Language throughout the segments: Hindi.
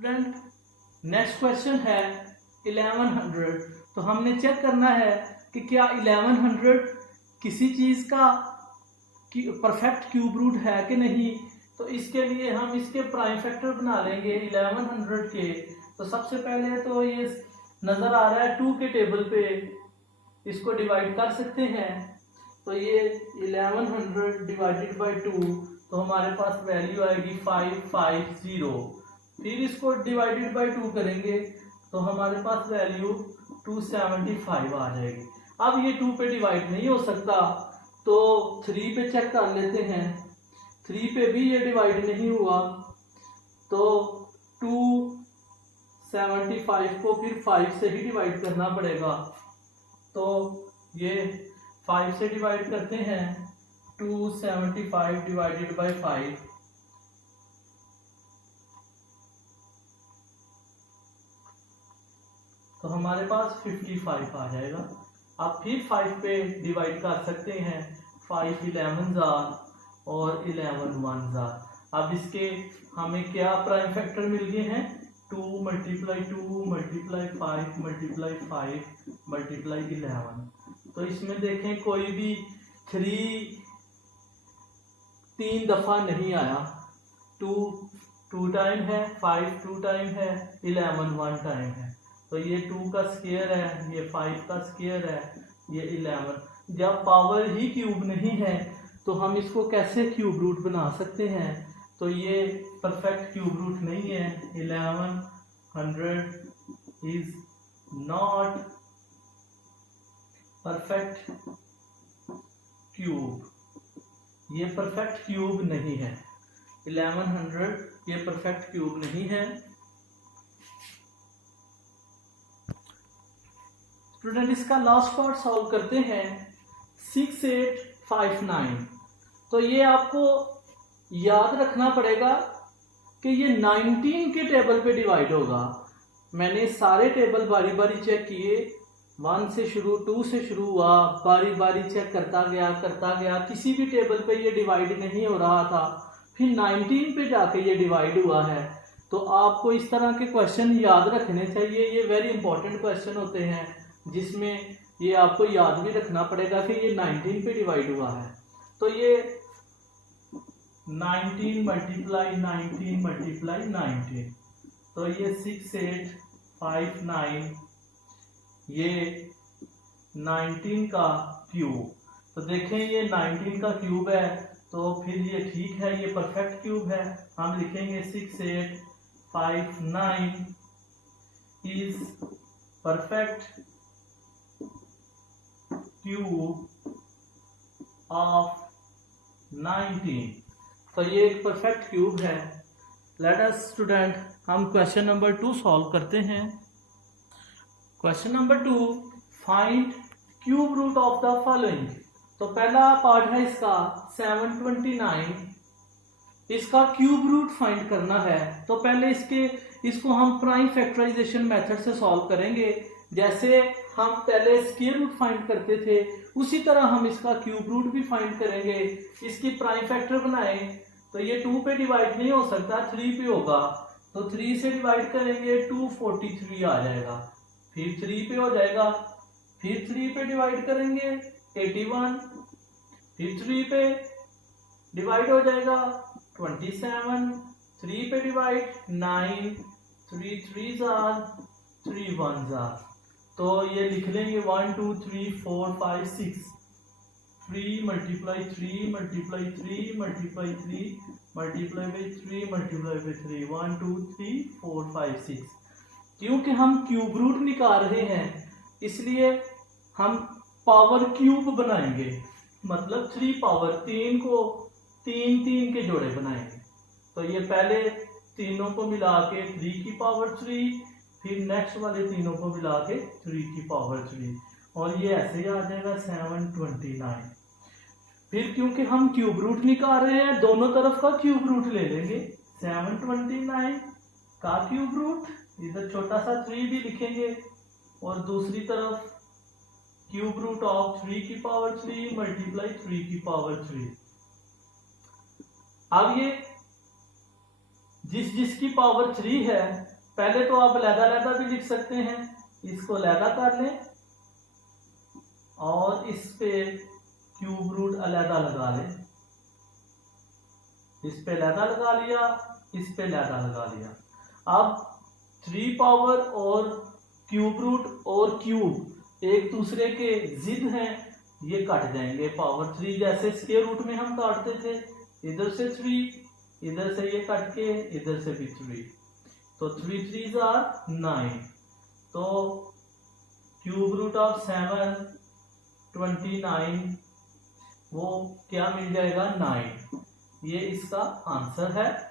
स्टूडेंट नेक्स्ट क्वेश्चन है 1100। तो हमने चेक करना है कि क्या 1100 किसी चीज का परफेक्ट क्यूब रूट है कि नहीं। तो इसके लिए हम इसके प्राइम फैक्टर बना लेंगे 1100 के। तो सबसे पहले तो ये नजर आ रहा है 2 के टेबल पे, इसको डिवाइड कर सकते हैं। तो ये 1100 डिवाइडेड बाई 2, तो हमारे पास वैल्यू आएगी 550। फिर इसको डिवाइडेड बाई 2 करेंगे तो हमारे पास वैल्यू 275 आ जाएगी। अब ये 2 पे डिवाइड नहीं हो सकता तो 3 पे चेक कर लेते हैं। 3 पे भी ये डिवाइड नहीं हुआ तो 275 को फिर 5 से ही डिवाइड करना पड़ेगा। तो ये 5 से डिवाइड करते हैं, 275 डिवाइडेड बाई 5, तो हमारे पास 55 आ जाएगा। अब फिर 5 पे डिवाइड कर सकते हैं, 5 11 और 11 1। अब इसके हमें क्या प्राइम फैक्टर मिल गए हैं, 2 मल्टीप्लाई 2 मल्टीप्लाई 5 मल्टीप्लाई 5 मल्टीप्लाई 11। तो इसमें देखें कोई भी 3 दफा नहीं आया। 2 टाइम है, 5 2 टाइम है, 11 1 टाइम है। तो ये 2 का स्क्वायर है, ये 5 का स्क्वायर है, ये 11। जब पावर ही क्यूब नहीं है तो हम इसको कैसे क्यूब रूट बना सकते हैं। तो ये परफेक्ट क्यूब रूट नहीं है। 1100 इज नॉट परफेक्ट क्यूब, ये परफेक्ट क्यूब नहीं है। 1100 ये परफेक्ट क्यूब नहीं है। स्टूडेंट इसका लास्ट पार्ट सॉल्व करते हैं, 6859। तो ये आपको याद रखना पड़ेगा कि ये 19 के टेबल पे डिवाइड होगा। मैंने सारे टेबल बारी बारी चेक किए, 1 से शुरू 2 से शुरू हुआ, बारी बारी चेक करता गया, किसी भी टेबल पे ये डिवाइड नहीं हो रहा था। फिर 19 पे जाके ये डिवाइड हुआ है। तो आपको इस तरह के क्वेश्चन याद रखने चाहिए, ये वेरी इंपॉर्टेंट क्वेश्चन होते हैं जिसमें ये आपको याद भी रखना पड़ेगा कि ये 19 पे डिवाइड हुआ है। तो ये 19 मल्टीप्लाई 19 मल्टीप्लाई 19, तो ये 6859, ये 19 का क्यूब। तो देखें ये 19 का क्यूब है, तो फिर ये ठीक है, ये परफेक्ट क्यूब है। हम लिखेंगे 6859 इज परफेक्ट क्यूब ऑफ 19। तो ये एक परफेक्ट क्यूब है। लेट अस स्टूडेंट हम क्वेश्चन नंबर 2 सॉल्व करते हैं। Question number 2, find cube root of the following. तो पहला पार्ट है इसका 729, इसका क्यूब रूट फाइंड करना है। तो पहले इसको हम प्राइम फैक्टराइजेशन मेथड से सॉल्व करेंगे। जैसे हम पहले स्क्वायर रूट फाइंड करते थे उसी तरह हम इसका क्यूब रूट भी फाइंड करेंगे। इसकी प्राइम फैक्टर बनाए तो ये 2 पे डिवाइड नहीं हो सकता, 3 पे होगा। तो 3 से डिवाइड करेंगे 243 आ जाएगा। फिर 3 पे हो जाएगा, फिर 3 पे डिवाइड करेंगे 81, फिर 3 पे डिवाइड हो जाएगा 27, 3 पे divide 9, 3 3s are 3 1s are। तो ये लिख लेंगे 1 2 3 4 5 6, 3 multiply 3 multiply 3 multiply 3 multiply by 3 multiply by 3, 1 2 3 4 5 6। क्योंकि हम क्यूब रूट निकाल रहे हैं इसलिए हम पावर क्यूब बनाएंगे, मतलब 3 पावर 3 को 3 3 के जोड़े बनाएंगे। तो ये पहले तीनों को मिला के 3 की पावर 3, फिर नेक्स्ट वाले तीनों को मिला के 3 की पावर 3, और ये ऐसे ही आ जाएगा 729। फिर क्योंकि हम क्यूब रूट निकाल रहे हैं दोनों तरफ का क्यूब रूट ले लेंगे। 729 का क्यूब रूट, इधर छोटा सा 3 भी लिखेंगे, और दूसरी तरफ क्यूब रूट ऑफ 3 की पावर 3 मल्टीप्लाई 3 की पावर 3। अब ये जिसकी पावर 3 है, पहले तो आप लैदा भी लिख सकते हैं, इसको लैदा कर लें और इस पे क्यूब रूट अलहदा लगा लें। इस पे लैदा लगा लिया, इस पे लैदा लगा लिया। अब 3 पावर और क्यूब रूट और क्यूब एक दूसरे के जिद हैं, ये कट जाएंगे। पावर 3 जैसे स्क्वायर रूट में हम काटते थे, इधर से 3, इधर से ये कट के इधर से भी 3, तो 3 3s are 9। तो क्यूब रूट ऑफ 7 29, वो क्या मिल जाएगा 9। ये इसका आंसर है।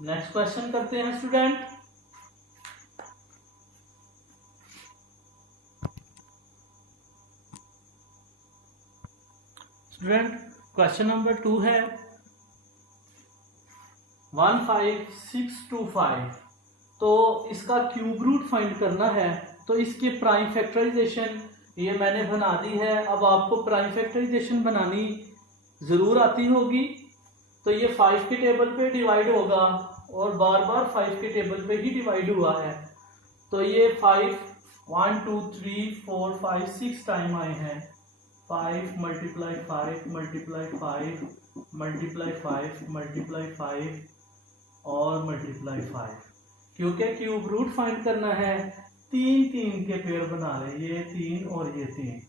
नेक्स्ट क्वेश्चन करते हैं स्टूडेंट। क्वेश्चन नंबर 2 है 15625। तो इसका क्यूब रूट फाइंड करना है, तो इसके प्राइम फैक्टराइजेशन ये मैंने बना दी है। अब आपको प्राइम फैक्टराइजेशन बनानी जरूर आती होगी। तो ये 5 के टेबल पे डिवाइड होगा और बार बार 5 के टेबल पे ही डिवाइड हुआ है। तो ये 5 1 2 3 4 5 6 टाइम आए हैं। 5 मल्टीप्लाई 5 मल्टीप्लाई 5 मल्टीप्लाई 5 मल्टीप्लाई 5 और मल्टीप्लाई 5। क्योंकि क्यूब रूट फाइंड करना है, 3 के पेयर बना रहे, ये 3 और ये 3।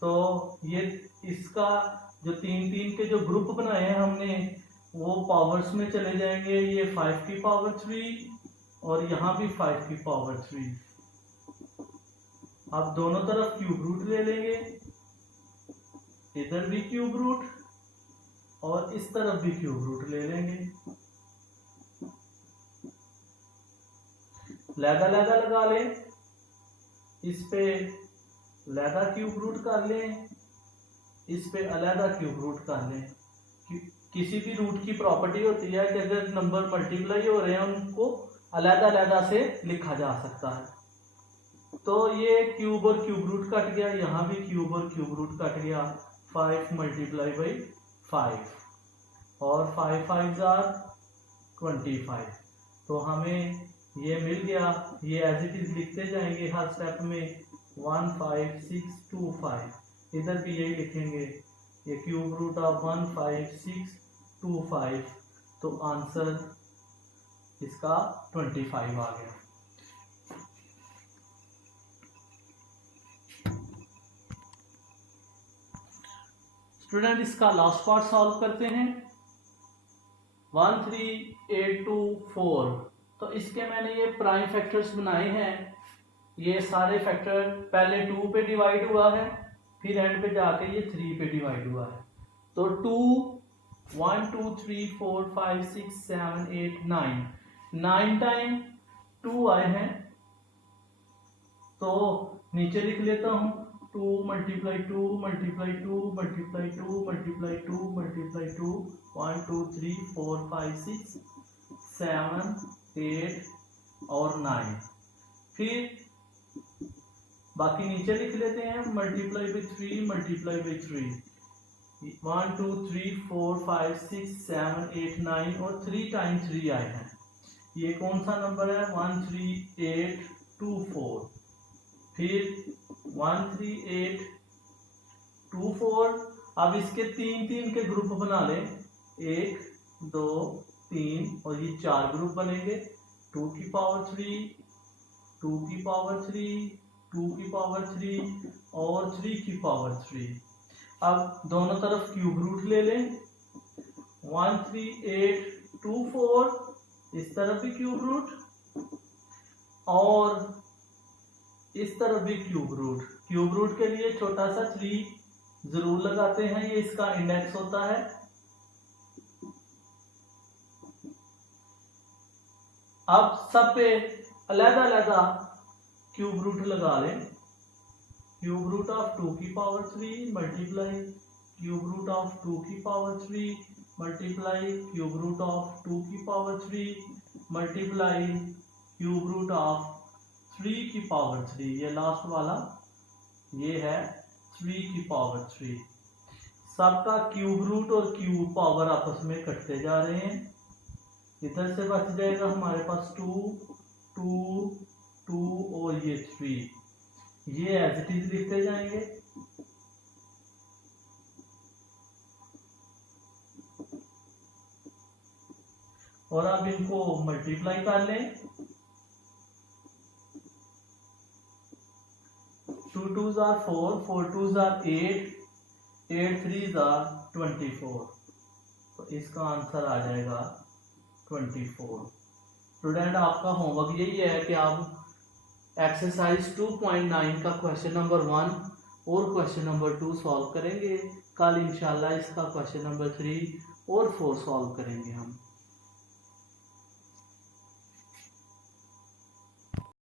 तो ये इसका जो 3 के जो ग्रुप बनाए हैं हमने, वो पावर्स में चले जाएंगे। ये 5 की पावर 3 और यहाँ भी 5 की पावर 3। अब दोनों तरफ क्यूब रूट ले लेंगे, इधर भी क्यूब रूट और इस तरफ भी क्यूब रूट ले लेंगे। लैदा लगा लें, इस पे लैदा क्यूब रूट कर लें, इस पे अलहदा क्यूब रूट कर लें। किसी भी रूट की प्रॉपर्टी होती है कि अगर नंबर मल्टीप्लाई हो रहे हैं उनको अलहदा से लिखा जा सकता है। तो ये क्यूब और क्यूब रूट कट गया, यहाँ भी क्यूब और क्यूब रूट कट गया। 5 मल्टीप्लाई बाई 5 और 5 5s are 25। तो हमें ये मिल गया। ये एज इट इज लिखते जाएंगे हर स्टेप में। 15625 इधर भी यही लिखेंगे, ये क्यूब रूट ऑफ 15625। तो आंसर इसका 25 आ गया। स्टूडेंट इसका लास्ट पार्ट सॉल्व करते हैं। 13824। तो इसके मैंने ये प्राइम फैक्टर्स बनाए हैं। ये सारे फैक्टर पहले 2 पे डिवाइड हुआ है, फिर एंड पे जाके ये 3 पे डिवाइड हुआ है। तो 2 1 2 3 4 5 6 7 8 9 टाइम 2 आए हैं। तो नीचे लिख लेता हूं, 2 multiply 2 multiply 2 multiply 2 multiply 2 multiply 2 1 2 3 4 5 6 7 8 और 9। फिर बाकी नीचे लिख लेते हैं, मल्टीप्लाई बाई 3 मल्टीप्लाई बाई 3 1 2 3 4 5 6 7 8 9 और 3 टाइम 3 आए हैं। ये कौन सा नंबर है? 13824। फिर 13824। अब इसके 3 के ग्रुप बना लें, 1 2 3 और ये 4 ग्रुप बनेंगे। 2 की पावर 3 2 की पावर 3 2 की पावर 3 और 3 की पावर 3। अब दोनों तरफ क्यूब रूट ले लें। 13824 इस तरफ भी क्यूब रूट और इस तरफ भी क्यूब रूट। क्यूब रूट के लिए छोटा सा 3 जरूर लगाते हैं, ये इसका इंडेक्स होता है। अब सब पे अलग-अलग क्यूब रूट लगा लें। क्यूब रूट ऑफ 2 की power 3 multiply cube root of 2 की power 3 multiply cube root of 2 की power 3 multiply cube root of 3 की पावर 3। ये लास्ट वाला ये है 3 की पावर 3। सबका क्यूब रूट और क्यूब पावर आपस में कटते जा रहे हैं। इधर से बच जाएगा हमारे पास 2 2 2 और ये 3, ये एज इट इज लिखते जाएंगे। और अब इनको मल्टीप्लाई कर लें। 2 2s are 4, 4 2s are 8, 8 3s are 24। तो इसका आंसर आ जाएगा 24। स्टूडेंट आपका होमवर्क यही है कि आप एक्सरसाइज 2.9 का क्वेश्चन नंबर 1 और क्वेश्चन नंबर 2 सॉल्व करेंगे। कल इंशाल्लाह इसका क्वेश्चन नंबर 3 और 4 सॉल्व करेंगे हम।